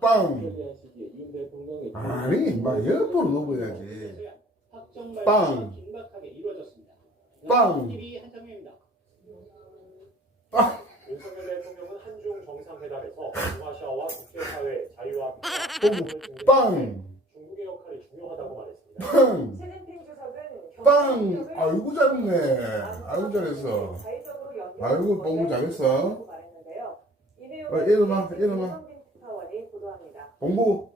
빵. 아니, 막 옆으로 넘어야지. 빵. 빵. 빵. 윤석열 대통령은 한중 정상회담에서 동아시아와 국제사회 자유와 빵. 중국의 역할이 중요하다고 말했습니다. 빵. 시진핑 주석은 빵. 아이고 잘했네. 아이고 잘했어. 아이고 뽕 잘했어. 말했는데요. 이 일어나. 내용을 공부.